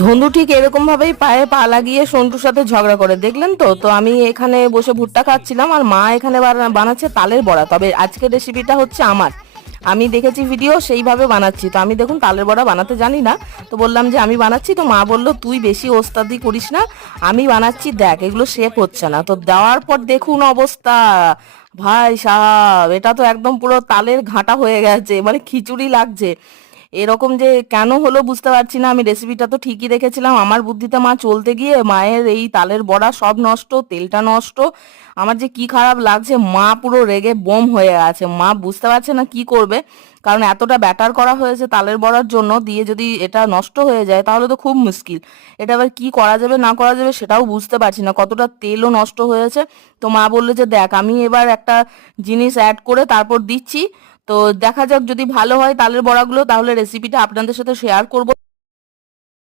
ধন্দু ঠিক এরকম ভাবেই পায়ে পা লাগিয়ে সন্টুর সাথে ঝগড়া করে, দেখলেন তো। তো আমি এখানে বসে ভুট্টা খাচ্ছিলাম আর মা এখানে বানাচ্ছে তালের বড়া। তবে আজকের রেসিপিটা হচ্ছে আমার, আমি দেখেছি ভিডিও সেইভাবে বানাচ্ছি। তো আমি দেখুন তালের বড়া বানাতে জানি না, তো বললাম যে আমি বানাচ্ছি। তো মা বললো তুই বেশি ওস্তাদি করিস না, আমি বানাচ্ছি, দেখ এগুলো শেপ হচ্ছে না। তো দেওয়ার পর দেখুন অবস্থা, ভাই সাহাব, এটা তো একদম পুরো তালের ঘাটা হয়ে গেছে, মানে খিচুড়ি লাগছে। এরকম যে কেন হলো বুঝতে পারছি না। আমি রেসিপিটা তো ঠিকই রেখেছিলাম, আমার বুদ্ধিতে মা চলতে গিয়ে মায়ের এই তালের বড়া সব নষ্ট, তেলটা নষ্ট। আমার যে কি খারাপ লাগছে, মা পুরো রেগে বোম হয়ে আছে। মা বুঝতে পারছে না কি করবে, কারণ এতটা ব্যাটার করা হয়েছে তালের বড়ার জন্য, দিয়ে যদি এটা নষ্ট হয়ে যায় তাহলে তো খুব মুশকিল। এটা আবার কি করা যাবে না করা যাবে সেটাও বুঝতে পারছি না, কতটা তেলও নষ্ট হয়েছে। তো মা বললো যে দেখ আমি এবার একটা জিনিস অ্যাড করে তারপর দিচ্ছি, তো দেখা যাক যদি ভালো হয় তালের বড়াগুলো, তাহলে রেসিপিটা আপনাদের সাথে শেয়ার করব।